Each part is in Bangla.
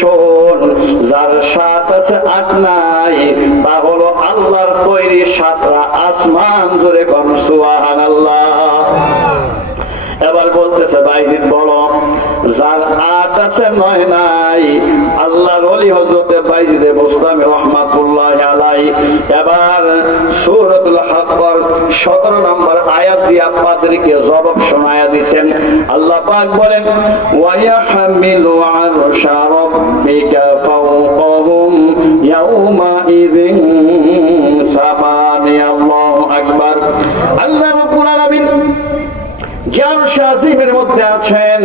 শোন, যার সাত আছে আট নাই, তা হলো আল্লাহর তৈরি সাতরা আসমান জুড়ে কন সুহান আল্লাহ এবার বলতেছে বাইজিদ বড় যার আট আছে নয় নাই, আল্লাহর অলি হজরতে বাইজিদে মুসলামি রহমাতুল্লাহ আলাই এবার সূরাতুল হাক্কর 17 নম্বর আয়াত দিয়ে পাদ্রীকে জবাব শোনায়া দিবেন আল্লাহ পাক বলেন ওয়া ইয়াহমিলু আরশ আজিমের মধ্যে আছেন।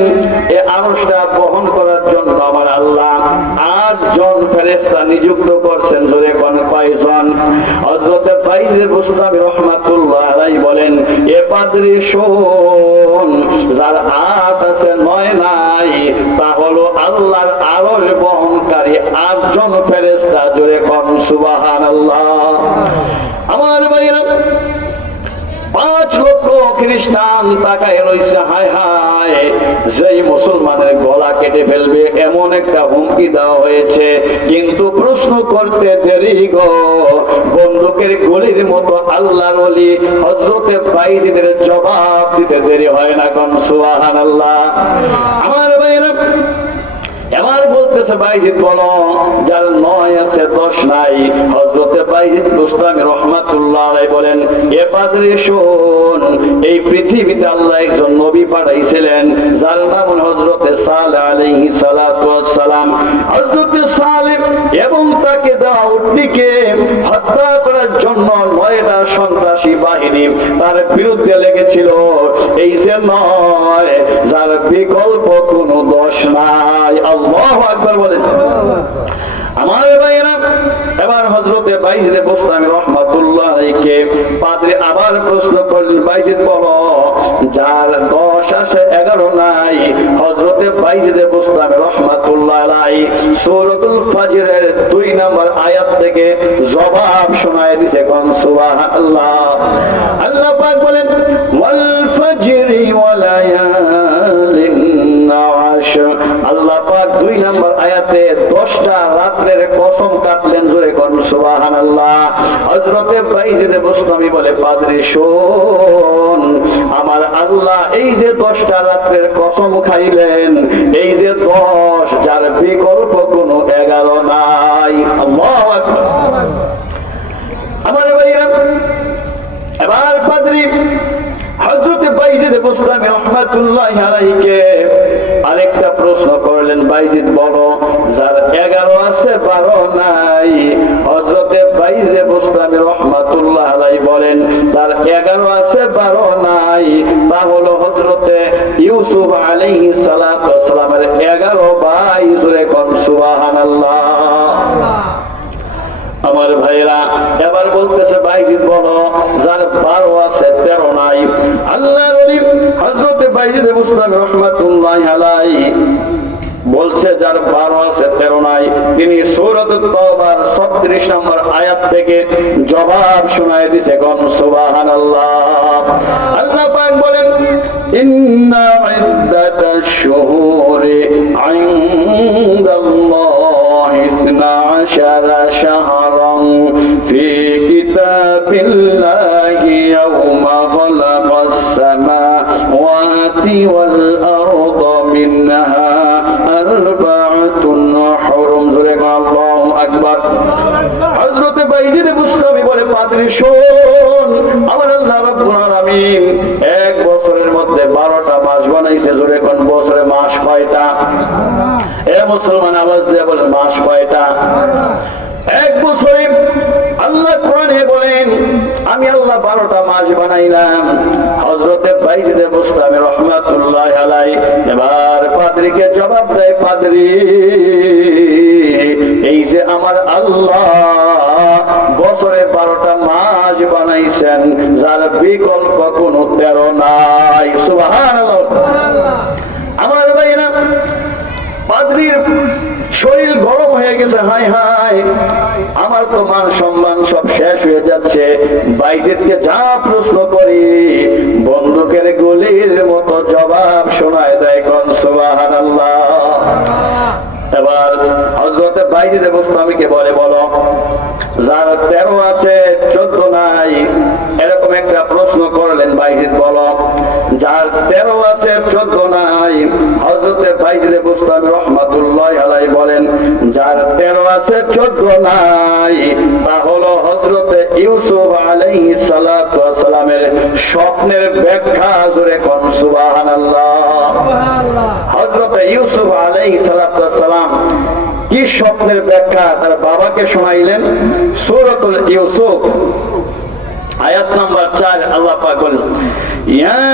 এই আরশটা বহন করার জন্য আমার আল্লাহ আটজন ফেরেশতা নিযুক্ত করছেন জোরে কোন কয়জন? হযরতে বাইজে বুস্তামি রাহমাতুল্লাহ আলাইহি বলেন, এ পাদ্রী, শোন, যার আট আছে নয় নাই, তা হলো আল্লাহর আরশ বহনকারী আটজন ফেরেশতা। জোরে কোন সুবহানাল্লাহ। আমার ভাইরা পাঁচ লক্ষ খ্রিস্টান তাকায় রয়েছে হায় হায়। যেই মুসলমানের গলা কেটে ফেলবে, এমন একটা হুমকি দেওয়া হয়েছে। কিন্তু প্রশ্ন করতে দেরি গো। বন্দুকের গুলির মতো আল্লাহর ওলি হজরতে বাইজিদের জবাব দিতে দেরি হয় না কোন সুবাহান আল্লাহ আমার ভাইরা, এবার বলতেছে বাইজিদ, বলো, যার নয় আছে, দশ নাই হজরতে বাইজিদ রহমাতুল্লাহ আলাইহি বলেন এ পাদ্রী শোন এই পৃথিবীতে আল্লাহ একজন নবী পাঠাইছিলেন যার নাম হজরতে সালেহ আলাইহি সালাতু সালাম হজরতে সালেহ এবং তাকে দেওয়া হত্যা করার জন্য নয়টা সন্ত্রাসী বাহিনী তার বিরুদ্ধে লেগেছিল। এই যে নয় যার বিকল্প কোনো দোষ নাই। আল্লাহ আকবার বলেন। আমার ভাইয়েরা এবার হজরতে বাইজিদে বসলাম রহমাতুল্লাহ কে পাদ্রী আবার প্রশ্ন করলেন, বাইজিদ বলো, যার দশ আছে, এগারো নাই। হজরতে বাইজিদে বসলাম রহমাতুল্লাহ সূরাতুল ফাজরের দুই নম্বর আয়াত থেকে জবাব শোনায় দিছে, কোন সুবাহ আল্লাহ পাক বলেন, ওয়াল ফাজরি ওয়া দুই নম্বর আয়াতে দশটা রাত্রের কসম কাটলেন জোরে কোন, সুবহানাল্লাহ। হযরতে বাইজিদে বুস্তামি বলে, পাদ্রী, শোন, আমার আল্লাহ এই যে দশটা রাত্রের কসম খাইলেন, এই যে দশ, যার বিকল্প কোনো এগারো নাই। আল্লাহু আমার ভাইরা, এবার পাদ্রী, হযরত বাইজিদ বুস্তামি রাহমাতুল্লাহি আরেকটা করলেন বাইজিদ বড় যার এগারো আছে, বারো নাই। হজরতে বাইজিদ বুস্তামি রহমাতুল্লাহ আলাইহি বলেন, যার এগারো আছে, বারো নাই, তা হলো হজরতে ইউসুফ আলাইহি সালাতু সালামের এগারো ভাই জুড়ে কোন, সুবহানাল্লাহ। আমার ভাইরা, এবার বলতেছে, বাইজিদ বলো, যার বারো আছে, তেরো নাই। আল্লাহ হজরতে বাইজিদ মুসলাম রহমাতুল্লাহ আলাই বলছে, যার বারো আছে, তেরো নাই। তিনি সৌরত তবার ছত্রিশ নম্বর আয়াত থেকে জবাব শোনায় দিছে, গণ সুবাহান আল্লাহ আল্লাহ বলেন, ইন্না ইদ্দাতাশ শুহুরি পাদ্রী শোন। আমার আল্লাহ রাব্বুল আলামিন এক বছরের মধ্যে 12টা মাস বানাইছে, জোরে কোন বছরে মাস কয়টা? এ মুসলমান আওয়াজ দিয়ে বলে মাস কয়টা? এক বছরে আল্লাহ কোরআনে বলেন, আমি আল্লাহ বারোটা মাস বানাইলাম। হজরতে বাইজিদে বুস্তামি রহমাতুল্লাহ আলাই এবার পাদ্রীকে জবাব দেয়, পাদ্রী, এই যে আমার আল্লাহ বানাইছেন যার বিকল্প কোনো তেরো নাই। আমার ভাইরা পাদ্রির শরীর গরম হয়ে গেছে হাই হাই আমার তো মান সম্মান সব শেষ হয়ে যাচ্ছে। বাইজেদকে যা প্রশ্ন করি, বন্দুকের গুলির মতো জবাব শোনায় দেয় কোন সুবাহান এবার হজরতে বাইজিদে কে বলে, বলো যার তেরো আছে চোদ্দ নাই। এরকম একটা প্রশ্ন করলেন বাইজিদ বলো। যার তেরো আছে চোদ্দ নাই হজরতে বাইজিদে গোস্বামী রহমাতুল্লাহ আলাই বলেন যার তেরো আছে চোদ্দ নাই তা হলো হজরতে ইউসুফ আলাই সালামের স্বপ্নের ব্যাখ্যা জুড়ে কোন সুবাহান হজরতে ইউসুফ আলাই সালাম কি স্বপ্নের ব্যাখ্যা তার বাবাকে শোনাইলেন সূরাতুল ইউসুফ আয়াত নাম্বার চার আল্লাহ পাক বলেন ইয়া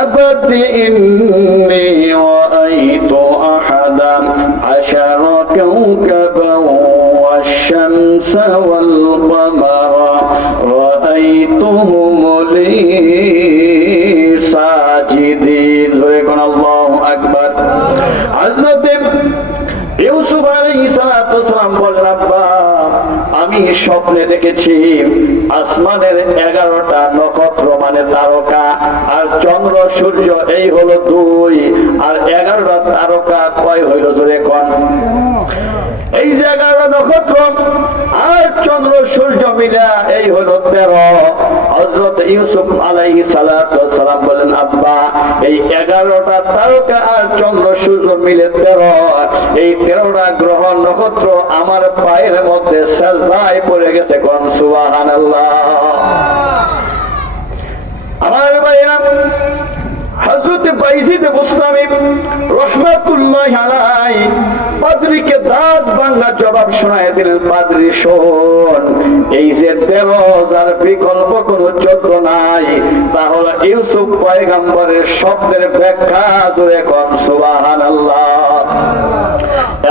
আবাদি ইন্নি রাআইতু আহাদা আশারা কাওকাবান والشمس والقمر رأيتهم لي স্বপ্নে দেখেছি, আসমানের এগারোটা নক্ষত্র মানে তারকা, আর চন্দ্র, সূর্য, এই হলো দুই, আর এগারোটা তারকা কয় হইল জোরে কোন? এই যে এগারো নক্ষত্র, আর চন্দ্র, সূর্য মিলা এই হলো তেরো। হজরত ইউসুফ আলাই সালাম বলেন, আব্বা, এই এগারোটা তারকা আর চন্দ্র, সূর্য মিলে তেরো। এই তেরোটা গ্রহ নক্ষত্র আমার পায়ের মধ্যে সাজদায় পড়ে গেছে কোন সুবাহান আমার ভাইরা হজরত বাইজিদ বুস্তামি রহমাতুল্লাহ আলাই পাদ্রিকে দাঁত বাংলা জবাব শোনায় দিলেন, পাদ্রি, শোন, এই যে দেবজার বিকল্প কোনো যোগ্য নাই তাহলে ইউসুফ পয়গাম্বরের শব্দের ব্যাখ্যা জুড়ে কম সুবাহান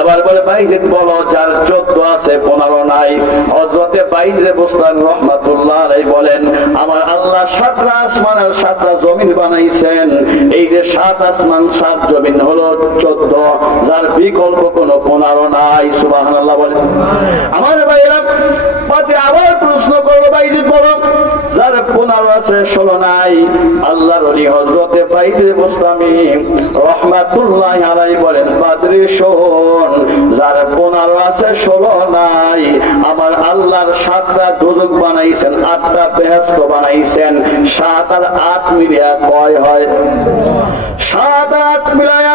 এবার বলে, বাইজিদ বলো, যার চোদ্দ আছে, পনেরো নাই। হজরতে বাইজে বুস্তান রহমাতুল্লাহ আলাই বলেন, আমার আল্লাহ সাতটা আসমান আর সাতটা জমিন বানাইছেন। এই যে সাত আসমান, সাত জমিন হলো চোদ্দ। যার বিকল্প কোনো পনেরো নাই। সুবাহান আল্লাহ বলেন আমার ভাইয়েরা আবার প্রশ্ন করব বাইজি বলো, যার আছে ষোলো নাই। আল্লাহর অলি হজরতে বাইজে মুসলামি রহমাতুল্লাহ আলাই বলেন পাদ্রি শোন, যার পনেরো আছে ষোলো নাই। আমার আল্লাহর সাতটা দুজক বানাইছেন, আটটা বেহস্ত বানাইছেন। সাত আর আট মিলিয়া কয় হয়? সাত আট মিলায়া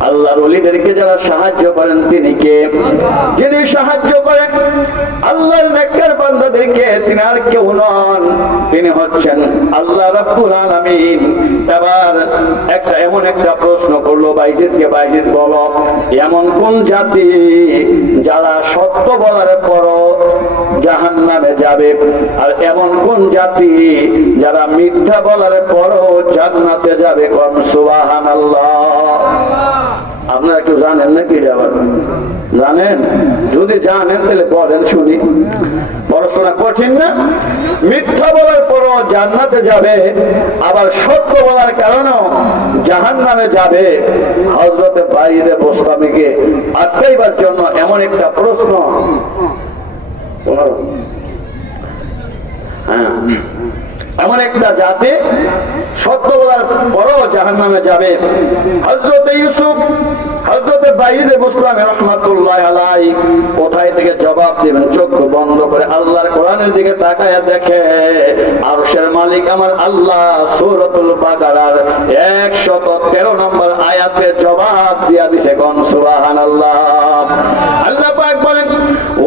আল্লাহর অলিদেরকে যারা সাহায্য করেন তিনি কে? যিনি সাহায্য করেন, আল্লাহর নেককার বান্দাদেরকে তিনি আর কেউ নন। তিনি হচ্ছেন আল্লাহ রাব্বুল আলামিন। এবার একটা এমন একটা প্রশ্ন করল, বাইজিদকে, বাইজিদ বলো, এমন কোন জাতি যারা সত্য বলার পরও জাহান্নামে যাবে? আর এমন কোন জাতি যারা মিথ্যা বলার পরও জান্নাতে যাবে সুবহানাল্লাহ? আপনারা কেউ জানেন নাকি আবার জানেন? যদি জানেন, তাহলে বলেন শুনি। পড়াশোনা কঠিন না। মিথ্যা বলার পরও জান্নাতে যাবে, আবার সত্য বলার কারণেও জাহান নামে যাবে। হজরতে বাইরে বস্তামিকে আটকাইবার জন্য এমন একটা প্রশ্ন। হ্যাঁ। এমন একটা জাতি সত্য বলার পরও জাহান নামে যাবে। হজরতে ইউসুফ হজরতে বাইরে মুসলাম রহমাতুল্লাহ আলাই কোথায় থেকে জবাব দিবেন? চোখ বন্ধ করে আল্লাহর কোরআনের দিকে তাকায় দেখে আর মালিক আমার আল্লাহ সৌরতুল একশত তেরো নম্বর আয়াতে জবাব দিয়া দিছে কন সুবাহান আল্লাহ আল্লাহ পাক বলেন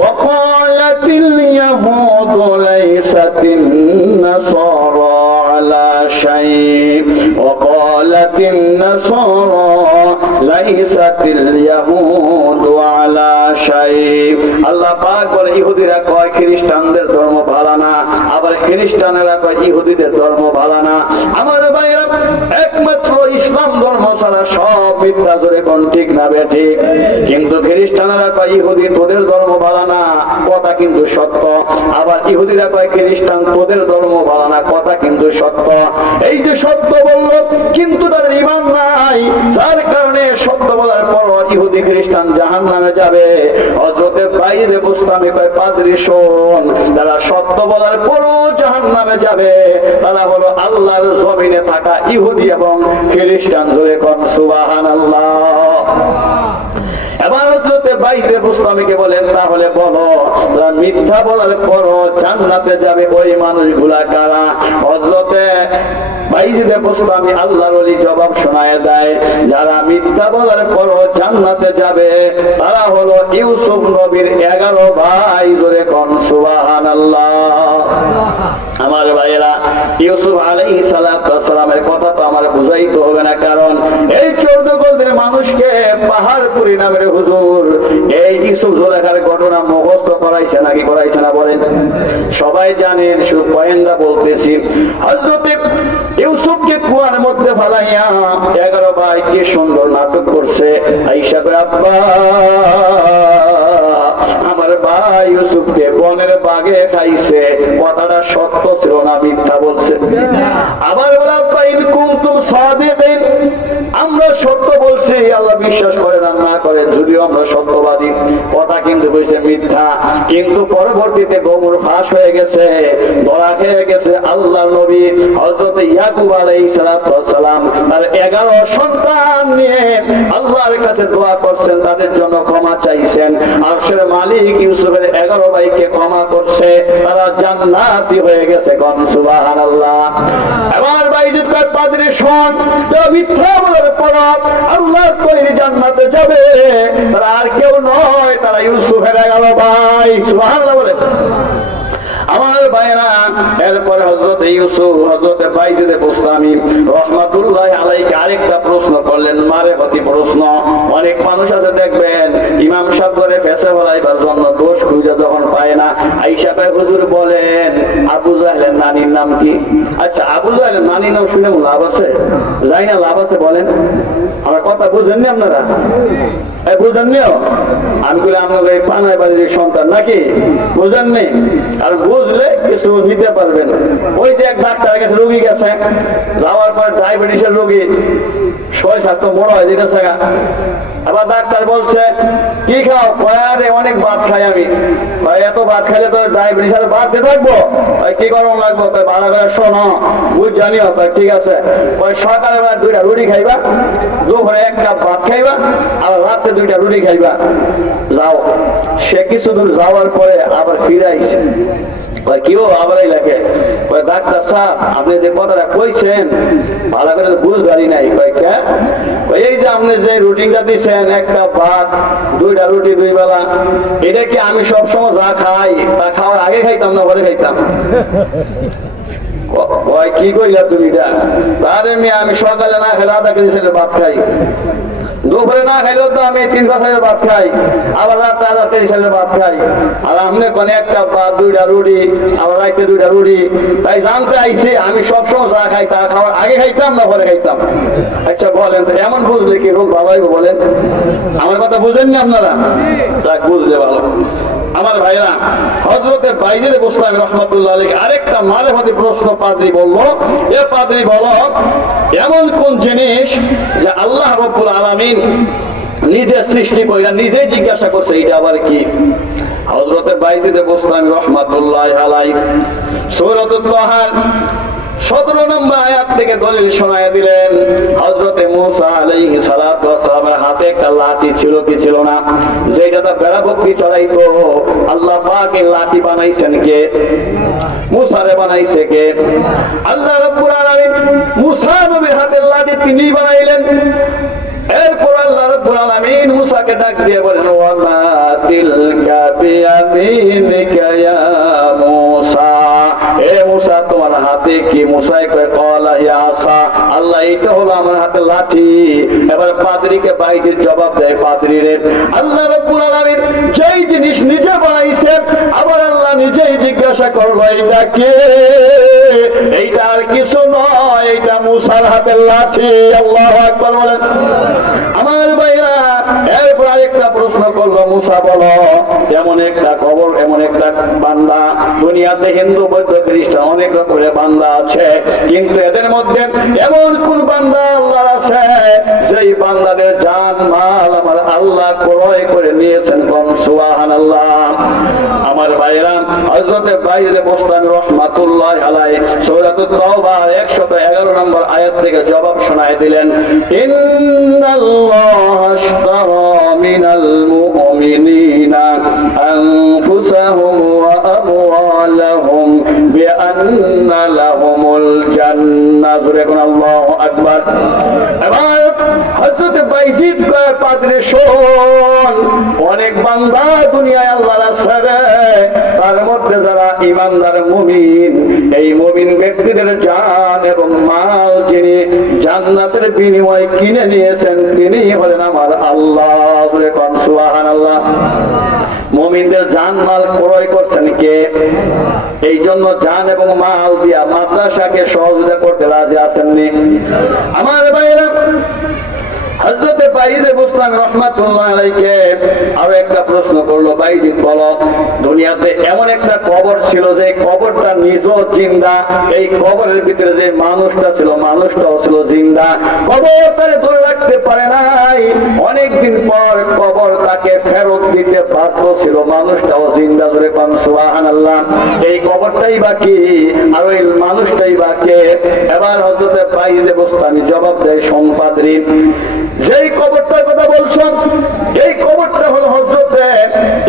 وقالت اليهود ليست النصارى على شيء وقالت النصارى ليست اليهود على شيء আল্লাহ পাক বলে ইহুদিরা কয় খ্রিস্টানদের ধর্ম ভালো না আবার খ্রিস্টানেরা কয় ইহুদিদের ধর্ম ভালো না আমার ভাইরা একমাত্র ইসলাম ধর্ম ছাড়া সব জোরে কোন ঠিক না ঠিক? কিন্তু খ্রিস্টানেরা কয়, ইহুদি তোদের ধর্ম ভালো না। কথা কিন্তু সত্য। আবার ইহুদিরা কয়, খ্রিস্টান তোদের ধর্ম ভালো না। কথা কিন্তু সত্য। এই যে সত্য বলল, কিন্তু তাদের ইমান নাই। যার কারণে সত্য বলার পর ইহুদি খ্রিস্টান জাহান নামে যাবে। হজরতের বাইরে বুস্তামি কয়, পাদ্রি শোন তারা সত্য বলার পরও জাহান নামে যাবে, তারা হলো আল্লাহর জমিনে থাকা ইহুদি এবং খ্রিস্টান। জোরে কন সুবাহান আল্লাহ। তাহলে বলো মিথ্যা বলার পরও জান্নাতে যাবে ওই মানুষগুলা কারা? হজরতে বাইজিদে বুস্তামি আল্লাহর জবাব শোনায় দেয়, যারা মিথ্যা বলার পরও জান্নাতে যাবে, তারা হলো ইউসুফ নবীর এগারো ভাই, জোরে কন সুবাহান আমার ভাইয়েরা, ইউসুফ আলাই সালামের কথা তো আমার বুঝাইতে হবে না, কারণ এই চৌদ্দ গোলদের মানুষকে পাহাড় পুরি নামের হুজুর, এই ইউসুফ জোলেখার ঘটনা মুখস্থ করাইছে নাকি করাইছে না বলেন? সবাই জানেন পয়েন্টটা বলতেছি। হজরতে ইউসুফকে কুয়ার মধ্যে ফালাইয়া এগারো ভাই কি সুন্দর নাটক করছে। আইসা আব্বা! ইউসুফকে বনের বাগে খাইছে, কথাটা সত্য ছিল না, মিথ্যা বলছে। আবার ওরা পাইন কুমতুম সাদিকিন। আমরা সত্য বলছি, আল্লাহ বিশ্বাস করেন আর না করেন, যদিও আমরা সত্যবাদী। কথা কিন্তু কইছে মিথ্যা, কিন্তু পরবর্তীতে গোমর ফাঁস হয়ে গেছে, ধরা খেয়ে গেছে আল্লাহ নবী, হযরত ইয়াকুব আলাইহিস সালাম। তার 11 সন্তান নিয়ে আল্লাহর কাছে দোয়া করছেন, তাদের জন্য ক্ষমা চাইছেন। আর সে মালিক ইউসুফের 11 ভাইকে ক্ষমা করছে, তারা জান্নাতি হয়ে গেছে কোন সুবহানাল্লাহ। এবার বাইজিদ কয় পাদ্রী শোন তারা মিথ্যা বলার পর আল্লাহ তৈরি জান্নাতে যাবে, তারা আর কেউ নয়, তারা ইউসুফ ইউসুফের গেল ভাই, সুবহানাল্লাহ বলে আমার ভাইরা এরপরে হজরত ইউসুফ হজরত বাইজিদে বুস্তামি রহমাতুল্লাহ আলাইকে আরেকটা প্রশ্ন করলেন, মারে হতি প্রশ্ন। অনেক মানুষ আছে, দেখবেন, ইমাম সাহেব করে ফেসে ফলাইবার জন্য দোষ খুঁজে যখন পায় না, আইসা পায় হুজুর বলেন, আবু জাহেলের নানির নাম কি? আচ্ছা আবু জাহেলের নানির নাম শুনে লাভ আছে? যাই না লাভ আছে, বলেন। আমার কথা বুঝেননি আপনারা? বুঝেননিও? আমি বলে আপনার এই পানায় বাড়ির সন্তান নাকি? বুঝেননি। আর বুঝলে কিছু নিতে পারবেন ওই যে এক ডাক্তার কাছে রোগী গেছে। যাওয়ার পর ডায়াবেটিসের রোগী। শরীর স্বাস্থ্য বড় হয়ে যেতেছে আবার ডাক্তার বলছে, কি খাও? কয়, আরে, অনেক ভাত খাই আমি। এত ভাত খাইলে তো ডায়াবেটিস আর ভাত থাকব? কি গরম লাগবো? ভালো করে শোনো, বুঝ জানিও। কয়, ঠিক আছে। কয়, সকালে বেলা দুইটা রুটি খাইবা, দুপুরে এক কাপ ভাত খাইবা আর রাতে দুইটা রুটি খাইবা। যাও। সে কিছু দূর যাওয়ার পরে আবার ফিরে আইছে। কি ডাক্তার আপনি যে কইছেন করে নাই। আপনি যে একটা ভাত, দুইটা রুটি, দুই এটা কি আমি সবসময় যা খাই, তা খাওয়ার আগে খাইতাম না পরে খাইতাম? ক- কইলা তুমি আরে আমি সকালে না খেলে কেজি ভাত খাই। দুপুরে না খাইলেও তো আমি তিন বছরের ভাত খাই, আবার রাত রাত তিন সালে ভাত খাই। আর আমি কনে একটা বা দুইটা রুটি, আবার রাইতে দুইটা রুটি। তাই জানতে আইছি, আমি সবসময় চা খাই তা খাওয়ার আগে খাইতাম না পরে খাইতাম। আচ্ছা বলেন তো, এমন বুঝলে কি রোগ বাবাই বলেন? আমার কথা বুঝেননি আপনারা? তা বুঝলে ভালো। আমার ভাইরা হজরতে বাইজের বসলাম রহমতুল্লাহ আলী আরেকটা মারে হতে প্রশ্ন পাদ্রি বলল, এ পাদ্রি বল, এমন কোন জিনিস যে আল্লাহ রব্বুল আলামিন নিজে সৃষ্টি কইরা নিজেই জিজ্ঞাসা করছে এটা আবার কি? হজরতে বাইজিদে বসলাম রহমতুল্লাহ আলাই সৌরত সতেরো নম্বর আয়াত থেকে দলিল শোনায় দিলেন হজরতে মুসা আলাইহি সালাতু হাতে একটা লাঠি ছিল কি ছিল না? যেটা তো বেড়া ভক্তি চড়াইতো। আল্লাহ পাক এই লাঠি বানাইছেন কে? মুসারে বানাইছে কে? আল্লাহ রাব্বুল আলামিন মুসা নবীর হাতে লাঠি তিনি বানাইলেন। এরপর আল্লাহ রাব্বুল আলামিন মুসাকে ডাক দিয়ে বলেন, ওয়ামা তিলকা বিয়ামিনিকা ইয়া মুসাই কয় কলা আমার হাতে বাইরের জবাব দেয় পাদ্রী রে আল্লাহ রব্বুল আলামিন যেই জিনিস নিজে বানাইছেন, আবার আল্লাহ নিজেই জিজ্ঞাসা করল, এইটা কে? এইটা আর কিছু নয়, এইটা মুসার হাতের লাঠি। আল্লাহ আকবার বলেন। আমার ভাইরা এরপর আরেকটা প্রশ্ন করল, মুসা এমন একটা খবর এমন একটা বান্দা, দুনিয়াতে হিন্দু, বৌদ্ধ, খ্রিস্টান অনেক রকমের বান্দা আছে, কিন্তু এদের মধ্যে এমন কোন বান্দা আল্লাহ আছে বান্দাদের জান, মাল আমার আল্লাহ ক্রয় করে নিয়েছেন সুবাহান আল্লাহ আমার ভাইরা হজরতে বাইরে বস্তান রহমাতুল্লাহ আলাই সৌরাতুত তওবার 111 নম্বর আয়াত থেকে জবাব শোনায় দিলেন, ইন্নাল্লাহ মিনাল المؤمنين أنفسهم وأموالهم بأن لهم الجنة জান্নাহ الله أكبر হযরত বাইজিদ কয় পাদ্রী শোন অনেক বান্দা দুনিয়ায় আল্লাহর আসরে তার মধ্যে যারা ইমানদার মুমিন, এই মুমিন ব্যক্তিদের জান এবং মাল যিনি জান্নাতের বিনিময় কিনে নিয়েছেন তিনি হলেন আমার আল্লাহ। সুবহান আল্লাহ মুমিনদের জান মাল ক্রয় করছেন কে? এই জন্য জান এবং মাল দিয়া মাদ্রাসাকে সহযোগিতা করতে রাজি আছেননি। আমার ভাইরা অনেকদিন পর কবর তাকে ফেরত দিতে বাধ্য ছিল, মানুষটাও জিন্দা। ধরে পান সুবাহান আল্লাহ এই কবরটাই বাকি আর ওই মানুষটাই বাকি এবার হজরতে বাইরে বুসলামি জবাব দেয়, সম্পাদ্রী যেই কবরটার কথা বলছেন এই কবরটা হলো হজরতে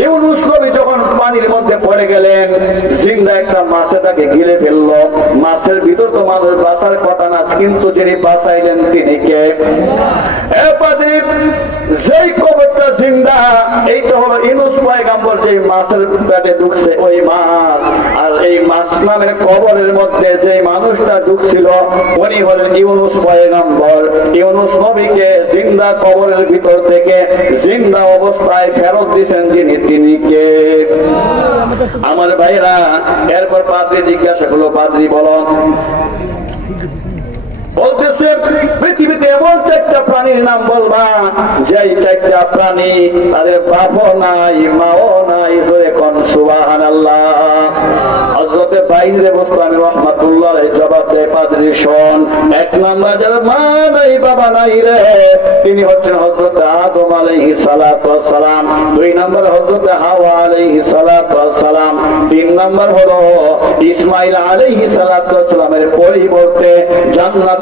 ইউনুস নবী যখন পানির মধ্যে পড়ে গেলেন জিন্দা একটা মাছে তাকে ঘিরে ফেলল। মাছের ভিতর তো মানুষ বাঁচার কথা না, কিন্তু যিনি বাঁচাইলেন তিনি কে? যেই কবরটা জিন্দা, এইটা হলো ইউনুস পয়গাম্বর যে মাছের পেটে ঢুকছে, ওই মাছ। আর এই মাছ নামের কবরের মধ্যে যে মানুষটা ঢুকছিল, উনি হলেন ইউনুস পয়গাম্বর। ইউনুস নবীকে জিন্দা কবরের ভিতর থেকে জিন্দা অবস্থায় ফেরত দিছেন তিনি তিনি কে? আমার ভাইরা, এরপর পাদ্রি জিজ্ঞাসা করল, পাদ্রি বলো। বলতেছে, পৃথিবীতে এমন চারটা প্রাণীর নাম বলবা, যেই চারটা প্রাণী তাদের বাপও নাই, মাও নাই, জোরে কোন সুবাহান আল্লাহ রে, তিনি হচ্ছেন হজরত আদম সালাম। দুই নম্বর হজরত হাওয়া সালাম। তিন নম্বর হলো ইসমাইল পরিবর্তে জান্নাতি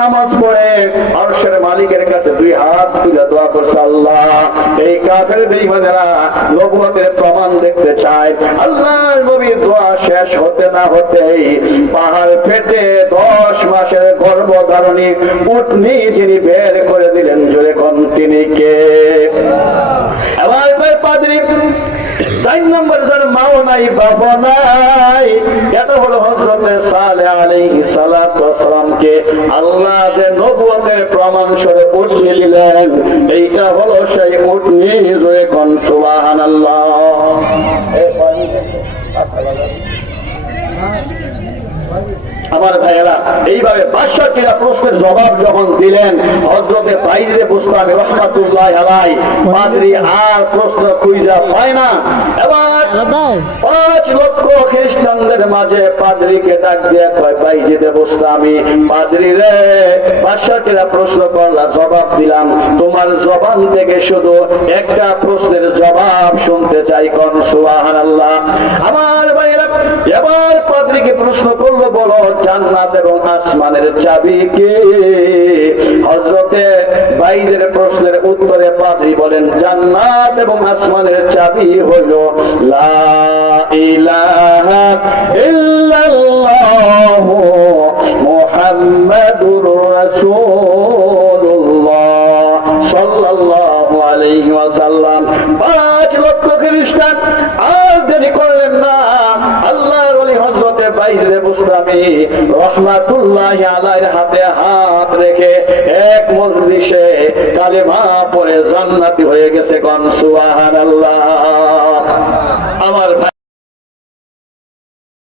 নামাজ পড়ে, আরশের মালিকের কাছে দুই হাত তুলে দোয়া করছে আল্লাহ। এই কাফের বেঈমানেরা নবুয়তের প্রমাণ দেখতে চায়, আল্লাহর নবীর দোয়া শেষ হতে না হতেই পাহাড় ফেটে দশ মাসের গর্ভধারণী উটনি যিনি বের করে দিলেন জোরে কোন তিনি কে? এবার পাদ্রী চার নম্বর যার মাও নাই বাবা নাই। এটা হলো হজরতে সালে আলাইহি সালাতু ওয়াসালামকে আল্লাহ যে নবুয়তের প্রমাণ স্বরূপ উঠনি দিলেন, এইটা হলো সেই উঠনি জোরে কোন সুবহানাল্লাহ। আমার ভাইয়েরা এইভাবে বাদশাহীরা প্রশ্নের জবাব যখন দিলেন হজরতে বাইরে বুসলামী রহমাতুল্লাহ আলাই পাদ্রি আর প্রশ্ন খুঁজা পায় না। এবার পাঁচ লক্ষ খ্রিস্টানদের মাঝে পাদ্রিকে ডাক দিয়ে কয় বাইজিদে বুসলামী পাদ্রি রে। বাদশাহীরা প্রশ্ন করলা জবাব দিলাম তোমার জবান থেকে শুধু একটা প্রশ্নের জবাব শুনতে চাই কোন আল্লাহ আমার ভাইয়েরা এবার পাদ্রিকে প্রশ্ন করল বলো জান্নাত এবং আসমানের চাবি কে হজরতে বাইদের প্রশ্নের উত্তরে পাদ্রি বলেন, জান্নাত এবং আসমানের চাবি হইল লা ইলাহা ইল্লাল্লাহ মুহাম্মাদুর রাসূলুল্লাহ সাল্লাল্লাহু আলাইহি ওয়াসাল্লাম। পাঁচ লক্ষ খ্রিস্টান মুসলামি রহমাতুল্লাহ আলাইর হাতে হাত রেখে এক মজলিসে কালেমা পড়ে জান্নাতি হয়ে গেছে কন সুবহানাল্লাহ। আমার